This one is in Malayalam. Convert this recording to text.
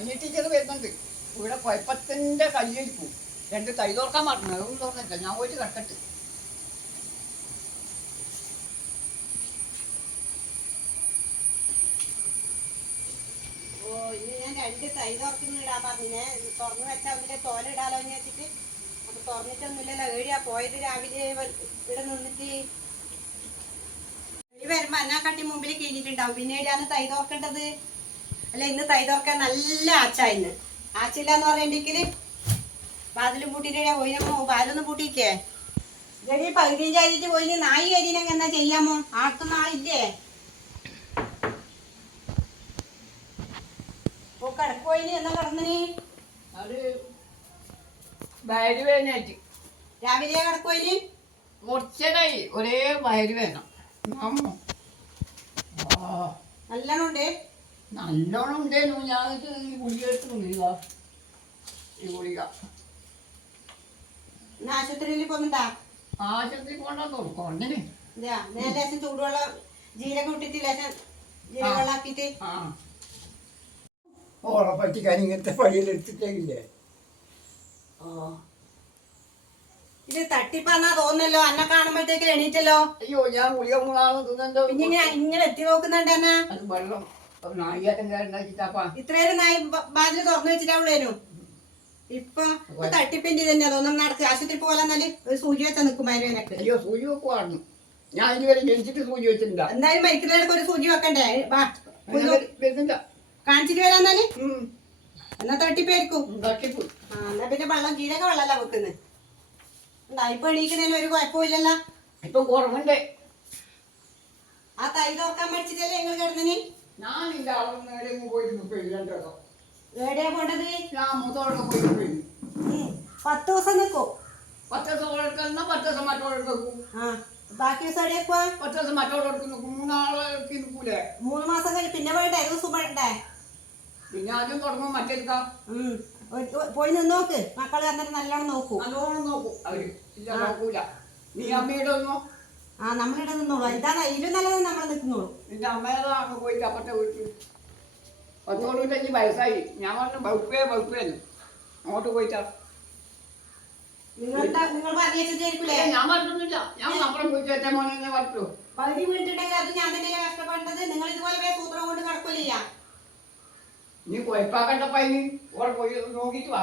സണ്ണി ടീച്ചർ വരുന്നുണ്ട്. ഇവിടെ കുഴപ്പത്തിൻ്റെ കല്ലിരിക്കും. 2 തൈ തുറക്കാൻ പറഞ്ഞു. അതൊന്നും തുറന്നില്ല. ഞാൻ പോയിട്ട് കട്ടട്ട്. ഇനി ഞാൻ 2 തൈ തുറക്കുന്നിടാൻ പറഞ്ഞേ. തുറന്നു വെച്ചാൽ ഒന്നിലെ തോല ഇടാലോ എന്ന് വെച്ചിട്ട്. അപ്പൊ തുറന്നിട്ടൊന്നുമില്ലല്ലോ. ഏടിയാ പോയത് രാവിലെ ഇവിടെ നിന്നിട്ട്. ഈ വരുമ്പോ എന്നെക്കാട്ടി മുമ്പിൽ കഴിഞ്ഞിട്ടുണ്ടാവും. പിന്നെ എവിടെയാണ് തൈ തുറക്കേണ്ടത്? അല്ല, ഇന്ന് തൈ തുറക്കാൻ നല്ല ആച്ചാ. ഇന്ന് ആച്ചില്ല എന്ന് പറയണ്ടെങ്കില് വാതിലും പൂട്ടിട്ട് പോയിനമ്മോ. വാതിലൊന്നും പൂട്ടിക്കേ ഇതടി പകുതി ചാരിട്ട് പോയിന്. നായി കരിനങ്ങ എന്നാ ചെയ്യാമോ? ആർക്കൊന്നും ആളില്ലേ? ഓ കിടക്കോയിന് എന്നാ കിടന്നിന്? അത് വയറ് വേദനയായിട്ട് രാവിലെ കിടക്കോയിന്? കുറച്ചേരായി ഒരേ വയറ് വേദന. നല്ലോണം ഉണ്ട്. നല്ലോണം ഉണ്ടേനു. ഞാൻ ഈ ഗുളിക എടുത്ത് കൊണ്ടിരിക്കുക. ഈ ഗുളിക ആശുപത്രിയിൽ പോന്നുണ്ടാ? ആശുപത്രി പോകണ്ടെന്ന് കൊടുക്കും. അങ്ങനെ ലേശം ചൂടുവെള്ളം ജീരകം ഇട്ടിട്ട് ലേശം ജീരക വെള്ളാക്കിട്ട്. ഓളെ പറ്റിക്കാൻ ഇങ്ങനത്തെ പയ്യലെടുത്തിട്ടേക്കില്ലേ? ഇത് തട്ടിപ്പാന്നാ തോന്നല്ലോ. അന്നെ കാണുമ്പോഴത്തേക്ക് എണീറ്റല്ലോ. അയ്യോ, ഞാൻ ഗുളിക മൂന്നാളും തിന്നോ. പിന്നെ ഇങ്ങനെ എത്തി നോക്കുന്നുണ്ട് എന്നെ. അത് വെള്ളം നായികാറ്റം ഉണ്ടാക്കിട്ടാപ്പാ. ഇത്രയേരം നായി ബാതിൽ തുറന്നു വെച്ചിട്ടാവുള്ളേനു. ഇപ്പൊ തട്ടിപ്പിന്റെ തന്നെ അതൊന്നും നടക്കുക. ആശുപത്രി പോകാന്നാല് ഒരു സൂചി വെച്ചാ നിക്കുമായിരുന്നു എനക്ക്. അയ്യോ, സൂചി വെക്കുവായിരുന്നു. ഞാൻ ഇതുവരെ ജനിച്ചിട്ട് സൂചി വെച്ചിട്ടില്ല. എന്തായാലും മരിക്കുന്നവർക്ക് ഒരു സൂചി വെക്കണ്ടേ? വരുന്നില്ല. കാണിച്ചിട്ട് വരാന്നാല്. എന്നാ തട്ടിപ്പായിരിക്കും. തട്ടിപ്പ്. എന്നാ പിന്നെ വെള്ളം ജീരക വെള്ളല്ല വെക്കുന്നത്. ഇപ്പൊ എണീക്കുന്നതിന് ഒരു കുഴപ്പമില്ലല്ലോ. ഇപ്പൊ കുറവുണ്ട്. ആ തൈ തുറക്കാൻ പഠിച്ചിട്ടല്ലേ നിങ്ങൾ കിടന്നിന്? ഞാൻ ഇന്റെ ആളെ പോയിരുന്നു. 2 ദിവസം എവിടെയാ പോണ്ടത്? ഞാൻ മൂത്തോടെ പോയി. 10 ദിവസം നിൽക്കും. 10 ദിവസം ഓടെടുക്കുന്ന 10 ദിവസം മറ്റോടെടുക്കും. ബാക്കി ദിവസം എവിടെയാ പോവാ? 10 ദിവസം മറ്റോടെടുക്കും. 3 ആളെ നിൽക്കൂലേ? 3 മാസം കഴിഞ്ഞ് പിന്നെ വേണ്ടേ? ദിവസം വേണ്ടേ? പിന്നെ ആദ്യം തുടങ്ങും മറ്റെടുക്കാം. പോയി നിന്ന് നോക്ക്. മക്കളെ അന്നേരം നല്ലോണം നോക്കൂ. നല്ലോണം നോക്കൂ അവര്. ഇല്ല, നോക്കൂല. നീ അമ്മയുടെ ഒന്നോ? നമ്മളിവിടെ നിന്നോളൂ. എന്താണ് ഇതിലും നല്ലത് നമ്മൾ നിൽക്കുന്നോളൂ. നിന്റെ അമ്മയുടെ അങ്ങ് പോയിട്ട് അപ്പത്തെ വീട്ടിൽ 10 വയസ്സായി. ഞാൻ പറഞ്ഞു വകുപ്പേന്ന് അങ്ങോട്ട് പോയിട്ടാ. നിങ്ങൾ പറഞ്ഞേക്കൂലേ? ഞാൻ പറഞ്ഞില്ല. ഞാൻ അപ്പുറം പോയിട്ട് വെച്ചാൽ മോനെ പറ്റൂ. പകുതി വീണിട്ടുണ്ടെങ്കിൽ അത് ഞാൻ തന്നെയല്ലേ കഷ്ടപ്പെട്ടത്. നിങ്ങൾ ഇതുപോലെ സൂത്രം കൊണ്ട് കിടക്കൂല. നീ കുഴപ്പാക്കണ്ട പയ്യന്. ഓടെ പോയി നോക്കിയിട്ട് വാ.